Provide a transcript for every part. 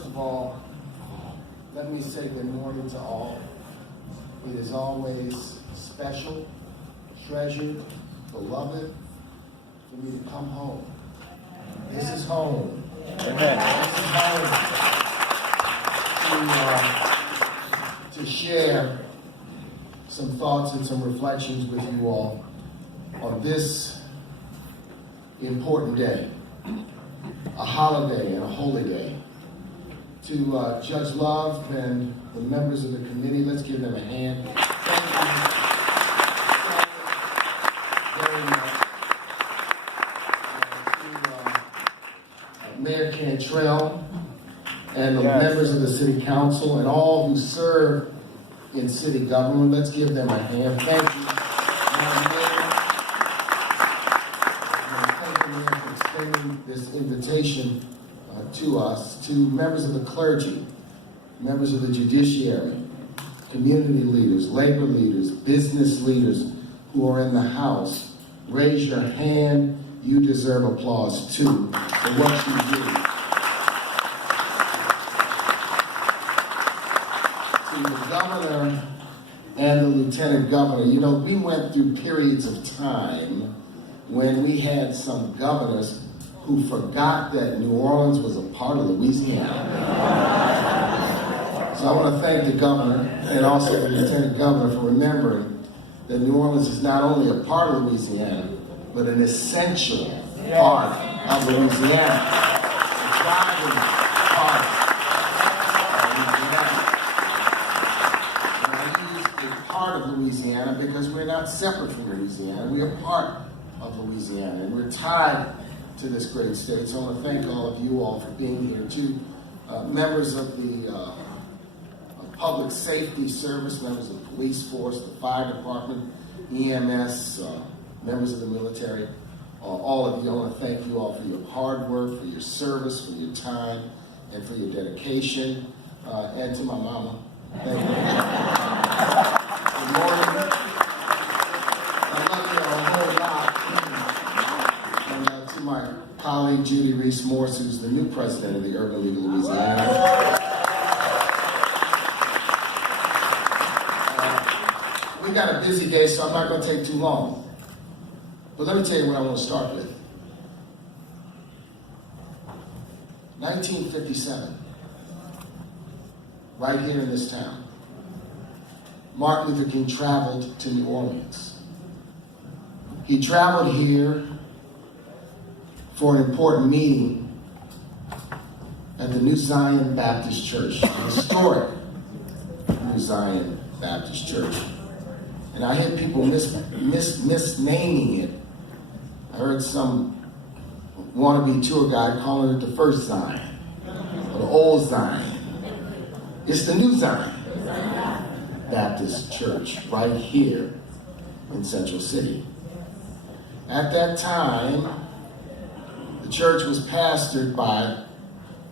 First of all, let me say good morning to all. It is always special, treasured, beloved for me to come home. This is home. This is home to share some thoughts and some reflections with you all on this important day, a holiday and a holy day. To Judge Love and the members of the committee, let's give them a hand. Thank you very much. To Mayor Cantrell and the members of the City Council and all who serve in city government, let's give them a hand. Thank you. Thank you, Mayor, for extending this invitation to us, to members of the clergy, members of the judiciary, community leaders, labor leaders, business leaders who are in the House. Raise your hand. You deserve applause too for what you do. To the governor and the lieutenant governor, you know, we went through periods of time when we had some governors who forgot that New Orleans was a part of Louisiana. So I want to thank the governor and also the lieutenant governor for remembering that New Orleans is not only a part of Louisiana, but an essential part of Louisiana. A driving part of Louisiana. And I use a part of Louisiana because we're not separate from Louisiana. We're part of Louisiana, and we're tied to this great state. So I want to thank all of you all for being here. To members of the public safety service, members of the police force, the fire department, EMS, members of the military, all of you, I want to thank you all for your hard work, for your service, for your time, and for your dedication. And to my mama, thank you. Good morning. I love you a whole lot. And to my colleague, Judy Reese Morse, who's the new president of the Urban League of Louisiana. We got a busy day, so I'm not going to take too long. But let me tell you what I want to start with. 1957, right here in this town, Martin Luther King traveled to New Orleans. He traveled here for an important meeting at the New Zion Baptist Church, the historic New Zion Baptist Church. And I hear people misnaming it. I heard some wannabe tour guide calling it the first Zion, or the old Zion. It's the New Zion Baptist Church right here in Central City. At that time, the church was pastored by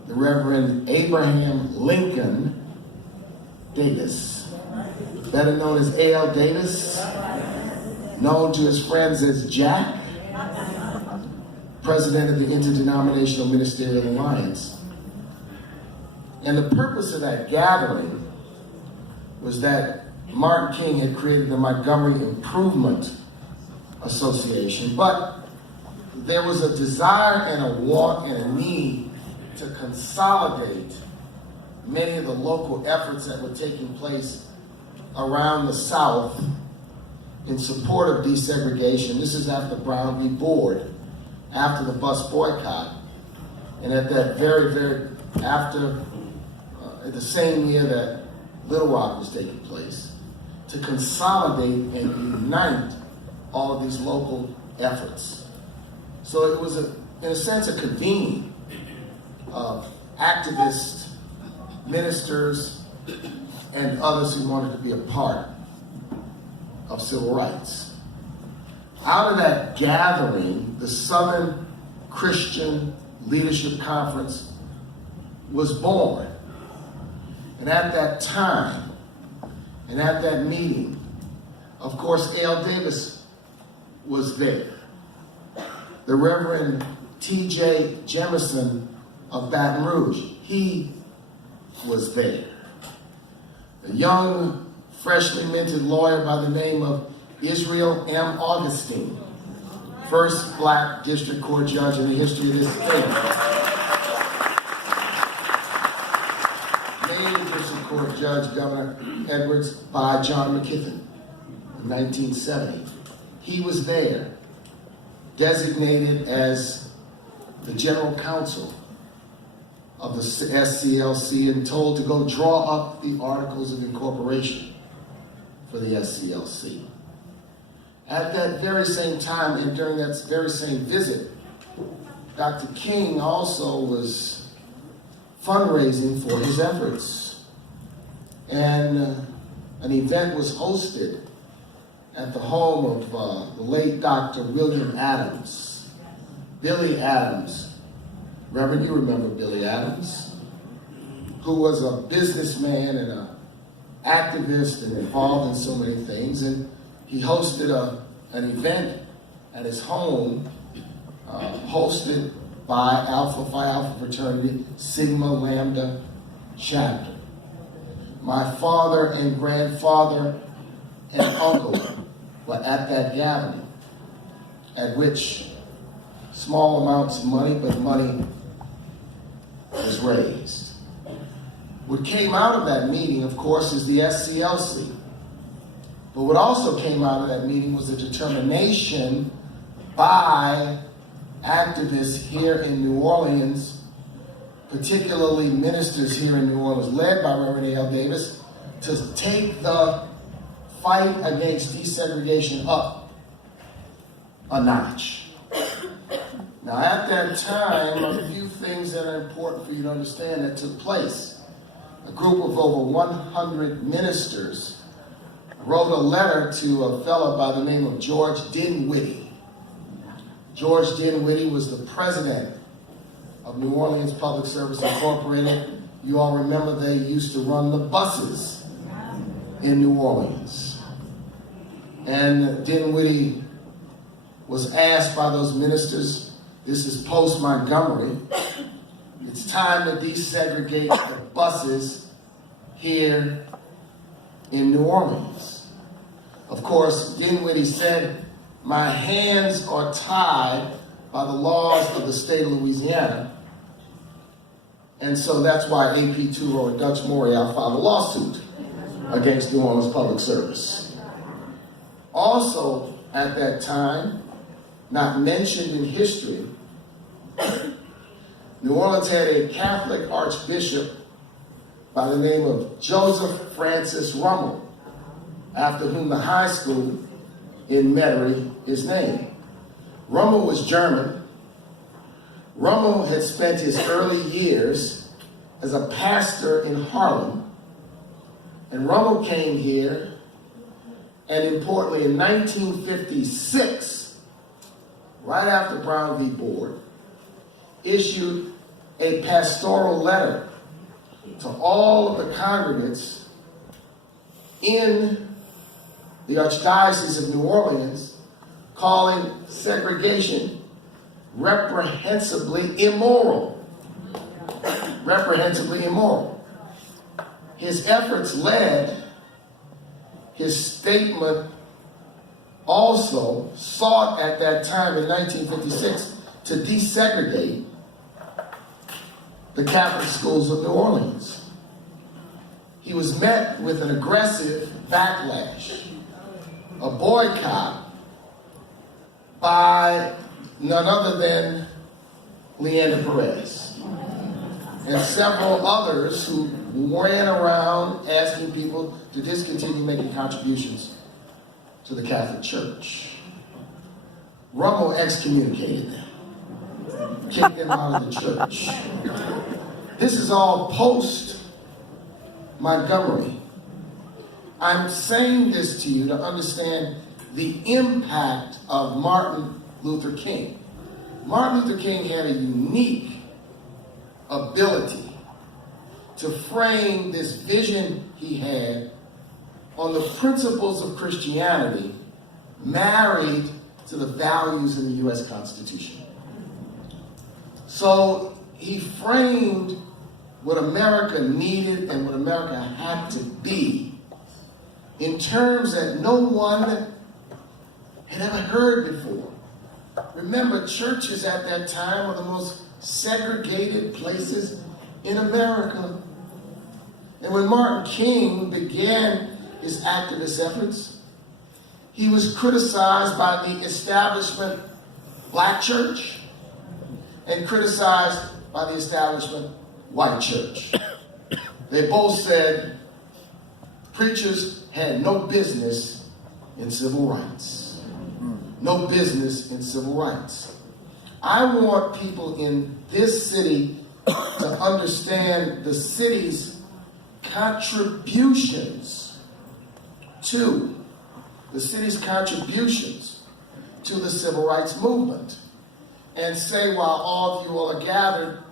the Reverend Abraham Lincoln Davis, better known as A.L. Davis, known to his friends as Jack, president of the Interdenominational Ministerial Alliance. And the purpose of that gathering was that Martin King had created the Montgomery Improvement Association, but there was a desire and a want and a need to consolidate many of the local efforts that were taking place around the South in support of desegregation. This is after Brown v. Board, after the bus boycott, and at that after the same year that Little Rock was taking place, to consolidate and unite all of these local efforts. So it was, in a sense, a convening of activists, ministers, and others who wanted to be a part of civil rights. Out of that gathering, the Southern Christian Leadership Conference was born. And at that time, and at that meeting, of course, A.L. Davis was there. The Reverend T.J. Jemison of Baton Rouge, he was there. A young, freshly minted lawyer by the name of Israel M. Augustine, first black district court judge in the history of this state. Named district court judge, Governor Edwards, by John McKithen in 1970. He was there, designated as the general counsel of the SCLC and told to go draw up the articles of incorporation for the SCLC. At that very same time and during that very same visit, Dr. King also was fundraising for his efforts. And an event was hosted at the home of the late Dr. William Adams. Billy Adams, Reverend, you remember Billy Adams, who was a businessman and an activist and involved in so many things. And he hosted an event at his home, hosted by Alpha Phi Alpha Fraternity, Sigma Lambda chapter. My father and grandfather and uncle were at that gathering, at which small amounts of money, but money was raised. What came out of that meeting, of course, is the SCLC. But what also came out of that meeting was a determination by activists here in New Orleans, particularly ministers here in New Orleans, led by Reverend A.L. Davis, to take the fight against desegregation up a notch. Now, at that time, a few things that are important for you to understand that took place. A group of over 100 ministers wrote a letter to a fellow by the name of George Dinwiddie. George Dinwiddie was the president of New Orleans Public Service Incorporated. You all remember they used to run the buses in New Orleans. And Dinwiddie was asked by those ministers, this is post-Montgomery, it's time to desegregate the buses here in New Orleans. Of course, Dinwiddie said, my hands are tied by the laws of the state of Louisiana. And so that's why AP2 or Dutch Morial filed a lawsuit against New Orleans Public Service. Also, at that time, not mentioned in history, New Orleans had a Catholic archbishop by the name of Joseph Francis Rummel, after whom the high school in Metairie is named. Rummel was German. Rummel had spent his early years as a pastor in Harlem. And Rummel came here, and importantly, in 1956, right after Brown v. Board, issued a pastoral letter to all of the congregants in the Archdiocese of New Orleans, calling segregation reprehensibly immoral. Reprehensibly immoral. His efforts led, his statement also sought at that time in 1956 to desegregate the Catholic schools of New Orleans. He was met with an aggressive backlash, a boycott by none other than Leander Perez and several others who ran around asking people to discontinue making contributions to the Catholic Church. Rummel excommunicated them, kicked them out of the church. This is all post-Montgomery. I'm saying this to you to understand the impact of Martin Luther King. Martin Luther King had a unique ability to frame this vision he had on the principles of Christianity married to the values in the U.S. Constitution. So he framed what America needed and what America had to be in terms that no one had ever heard before. Remember, churches at that time were the most segregated places in America. And when Martin King began his activist efforts, he was criticized by the establishment black church and criticized by the establishment white church. They both said preachers had no business in civil rights. No business in civil rights. I want people in this city to understand the city's contributions to the civil rights movement, and say, while all of you all are gathered,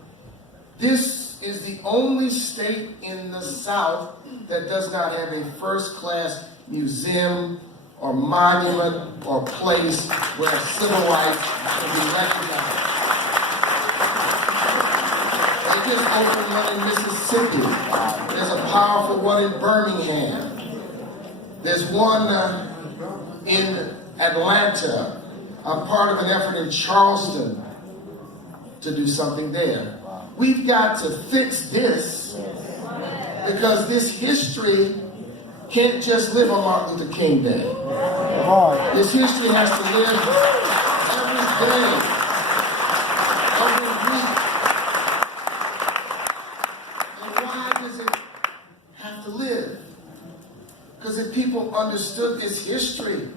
this is the only state in the South that does not have a first-class museum or monument or place where civil rights can be recognized. They just opened one in Mississippi. There's a powerful one in Birmingham. There's one in Atlanta. I'm part of an effort in Charleston to do something there. We've got to fix this, because this history can't just live on Martin Luther King Day. This history has to live every day, every week. And why does it have to live? Because if people understood this history,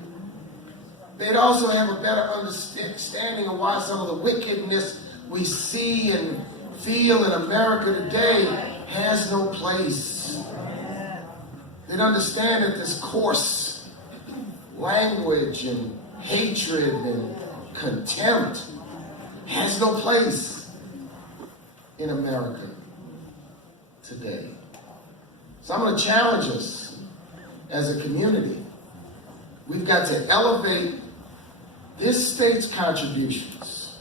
they'd also have a better understanding of why some of the wickedness we see and feel in America today has no place. They'd understand that this coarse language and hatred and contempt has no place in America today. So I'm going to challenge us as a community. We've got to elevate this state's contributions.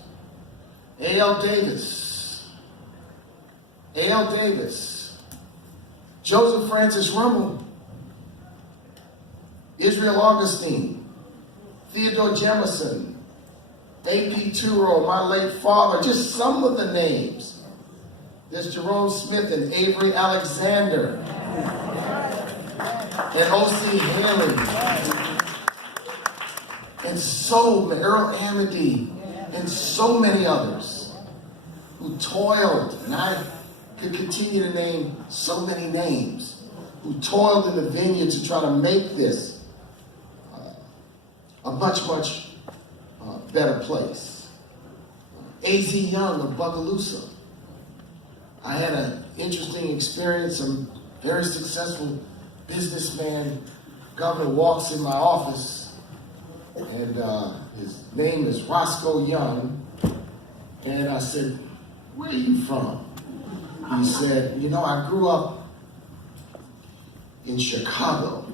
A.L. Davis, Joseph Francis Rummel, Israel Augustine, Theodore Jemison, A.P. Turo, my late father, just some of the names. There's Jerome Smith and Avery Alexander, and O.C. Haley, and so many, Earl Amity, and so many others who toiled, and I could continue to name so many names, who toiled in the vineyard to try to make this a much, much better place. A.Z. Young of Bogalusa. I had an interesting experience. A very successful businessman, governor, walks in my office, and his name is Roscoe Young. And I said, "Where are you from?" He said, "You know, I grew up in Chicago."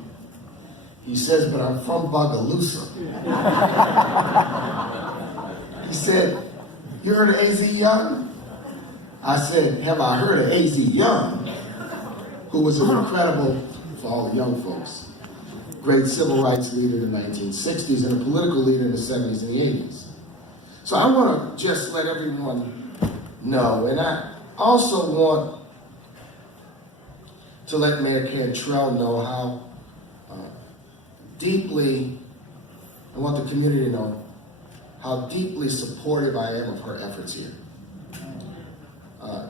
He says, "But I'm from Bogalusa." He said, "You heard of A.Z. Young?" I said, "Have I heard of A.Z. Young?" Who was an incredible, for all the young folks, great civil rights leader in the 1960s and a political leader in the 70s and the 80s. So I want to just let everyone know, and I also want to let Mayor Cantrell know how deeply, I want the community to know how deeply supportive I am of her efforts here.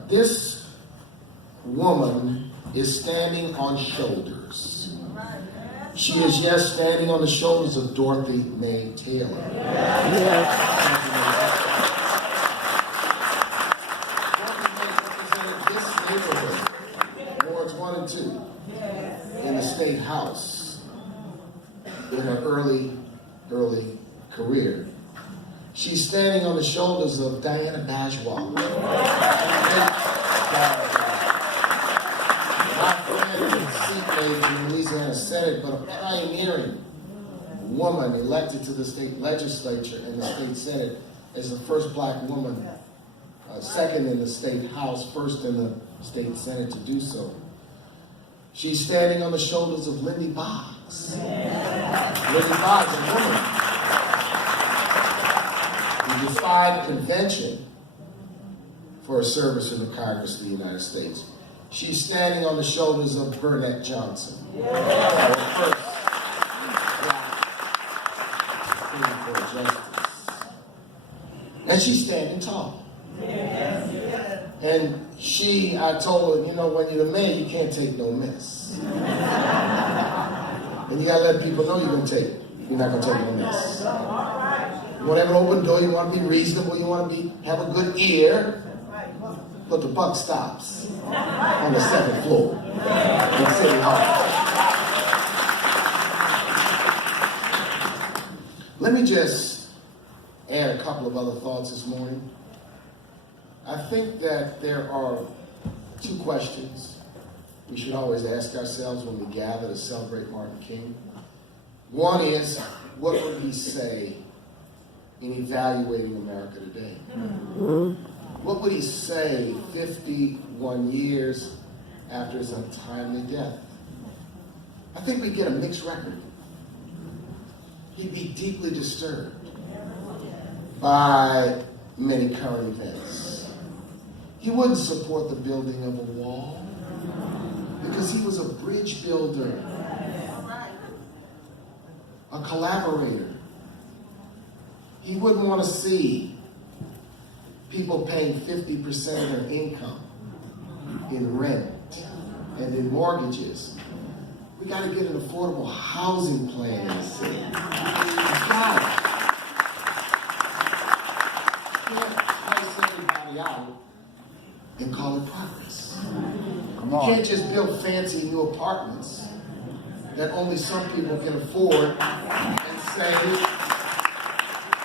This woman is standing on shoulders. She is, yes, standing on the shoulders of Dorothy Mae Taylor. Yes. Dorothy Mae represented this neighborhood, Wards 1 and 2, in the State House in her early career. She's standing on the shoulders of Diana Bajwa. My friend, seat lady in Louisiana Senate, but a pioneering woman elected to the state legislature and the state senate as the first black woman, second in the state house, first in the state senate to do so. She's standing on the shoulders of Lindy Boggs. Lindy Boggs, a woman who defied convention for her service in the Congress of the United States. She's standing on the shoulders of Burnett Johnson. Our first Supreme Court Justice. And she's standing tall. And I told her, you know, when you're the mayor, you can't take no mess. And you gotta let people know you're not gonna take no mess. You wanna have an open door, you wanna be reasonable, you wanna have a good ear, but the buck stops on the 7th floor in City Hall. Let me just add a couple of other thoughts this morning. I think that there are two questions we should always ask ourselves when we gather to celebrate Martin King. One is, what would he say in evaluating America today? What would he say 51 years after his untimely death? I think we'd get a mixed record. He'd be deeply disturbed by many current events. He wouldn't support the building of a wall because he was a bridge builder, a collaborator. He wouldn't want to see people paying 50% of their income in rent and in mortgages. We got to get an affordable housing plan in the city. It's not. You can't price everybody out and call it progress. You can't just build fancy new apartments that only some people can afford and say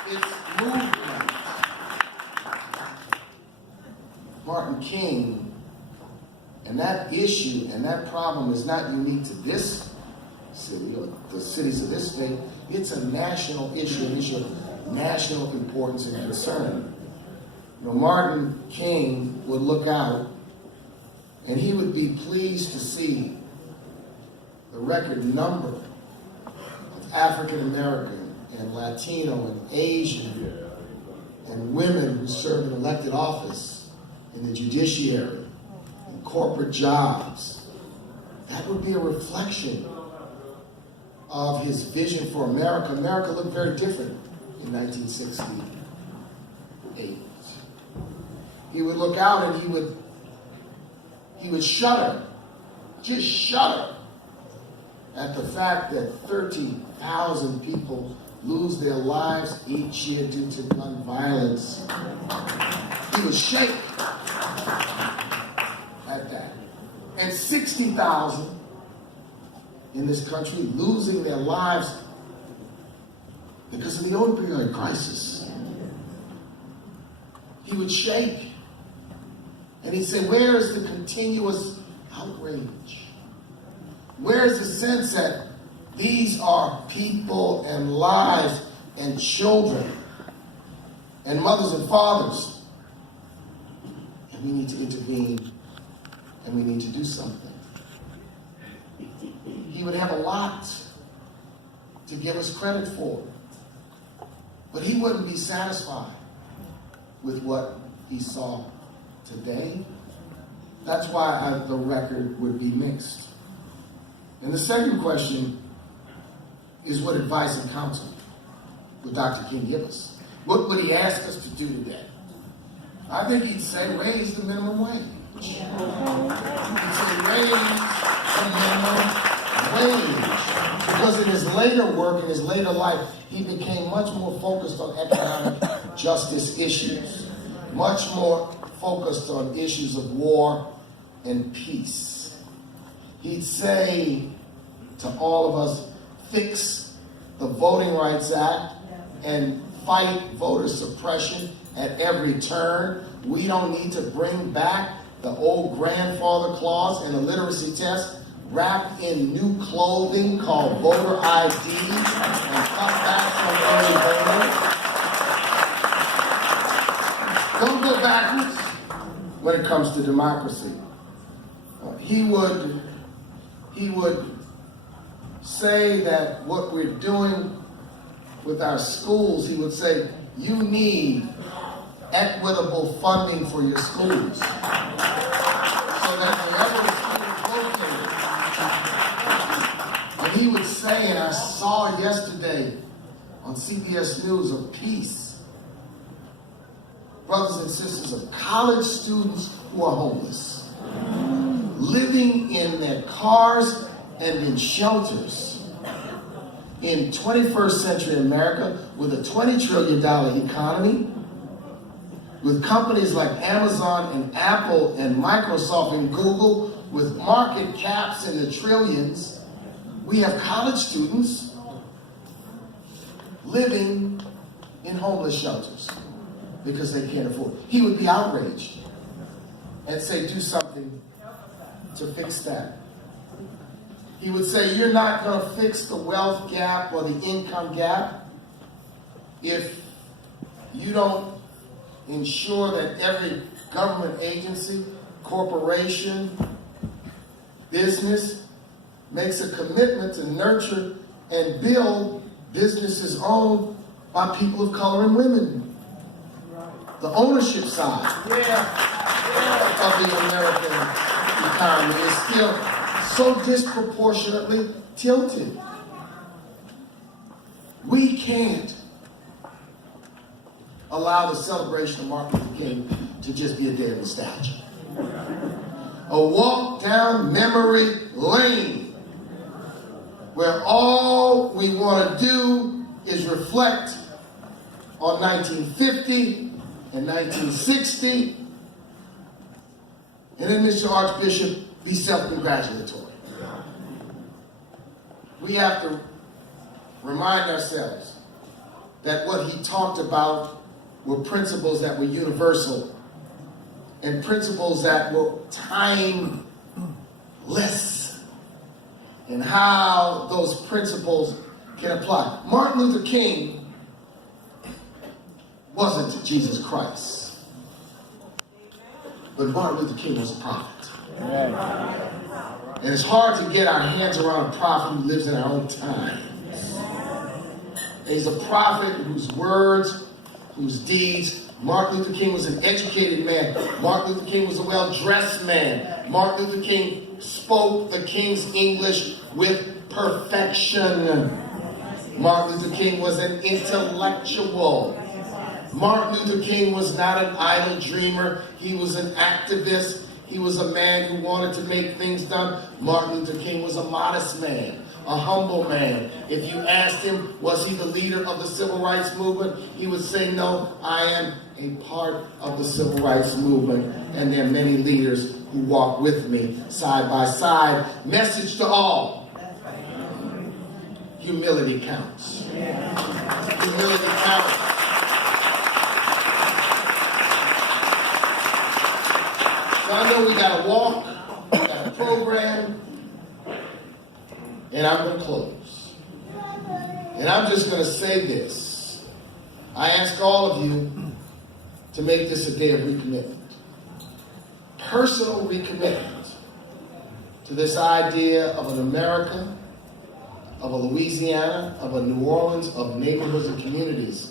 it's movement. Martin King and that issue and that problem is not unique to this city or the cities of this state. It's a national issue, an issue of national importance and concern. You know, Martin King would look out and he would be pleased to see the record number of African American and Latino and Asian and women who serve in elected office in the judiciary, in corporate jobs. That would be a reflection of his vision for America. America looked very different in 1968. He would look out and he would shudder, just shudder at the fact that 30,000 people lose their lives each year due to gun violence. He would shake at that. And 60,000 in this country losing their lives because of the opioid crisis. He would shake. And he'd say, where is the continuous outrage? Where is the sense that these are people and lives and children and mothers and fathers? And we need to intervene and we need to do something. He would have a lot to give us credit for, but he wouldn't be satisfied with what he saw today. That's why the record would be mixed. And the second question is, what advice and counsel would Dr. King give us? What would he ask us to do today? I think he'd say, raise the minimum wage. He'd say, raise the minimum wage. Because in his later work, in his later life, he became much more focused on economic justice issues, much more focused on issues of war and peace. He'd say to all of us, fix the Voting Rights Act and fight voter suppression at every turn. We don't need to bring back the old grandfather clause and the literacy test wrapped in new clothing called voter ID and cut back from early voting. Don't go backwards when it comes to democracy. He would say that what we're doing with our schools, he would say, you need equitable funding for your schools. So that wherever the school is located, and he would say, and I saw yesterday on CBS News of peace, brothers and sisters of college students who are homeless, living in their cars and in shelters in 21st century America with a $20 trillion economy, with companies like Amazon and Apple and Microsoft and Google with market caps in the trillions. We have college students living in homeless shelters because they can't afford it. He would be outraged and say, do something to fix that. He would say, you're not going to fix the wealth gap or the income gap if you don't ensure that every government agency, corporation, business makes a commitment to nurture and build businesses owned by people of color and women. The ownership side of the American economy is still so disproportionately tilted. We can't allow the celebration of Martin Luther King to just be a day of nostalgia. A walk down memory lane where all we want to do is reflect on 1950 and 1960, and then, Mr. Archbishop, be self-congratulatory. We have to remind ourselves that what he talked about were principles that were universal and principles that were timeless, and how those principles can apply. Martin Luther King wasn't Jesus Christ, but Martin Luther King was a prophet. And it's hard to get our hands around a prophet who lives in our own time. He's a prophet whose words, whose deeds. Martin Luther King was an educated man. Martin Luther King was a well-dressed man. Martin Luther King spoke the King's English with perfection. Martin Luther King was an intellectual. Martin Luther King was not an idle dreamer. He was an activist. He was a man who wanted to make things done. Martin Luther King was a modest man, a humble man. If you asked him, was he the leader of the civil rights movement? He would say, no, I am a part of the civil rights movement. And there are many leaders who walk with me side by side. Message to all. Humility counts. Humility counts. So I know we got to walk, we got a program, and I'm going to close. And I'm just going to say this. I ask all of you to make this a day of recommitment. Personal recommitment to this idea of an America, of a Louisiana, of a New Orleans, of neighborhoods and communities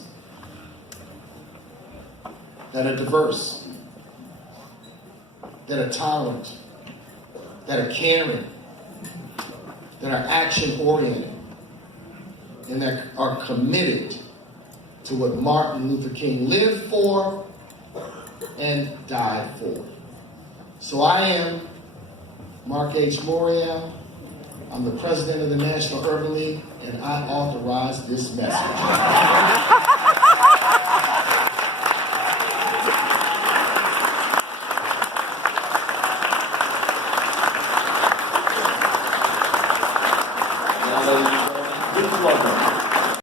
that are diverse, that are tolerant, that are caring, that are action-oriented, and that are committed to what Martin Luther King lived for and died for. So I am Mark H. Morial. I'm the president of the National Urban League, and I authorize this message.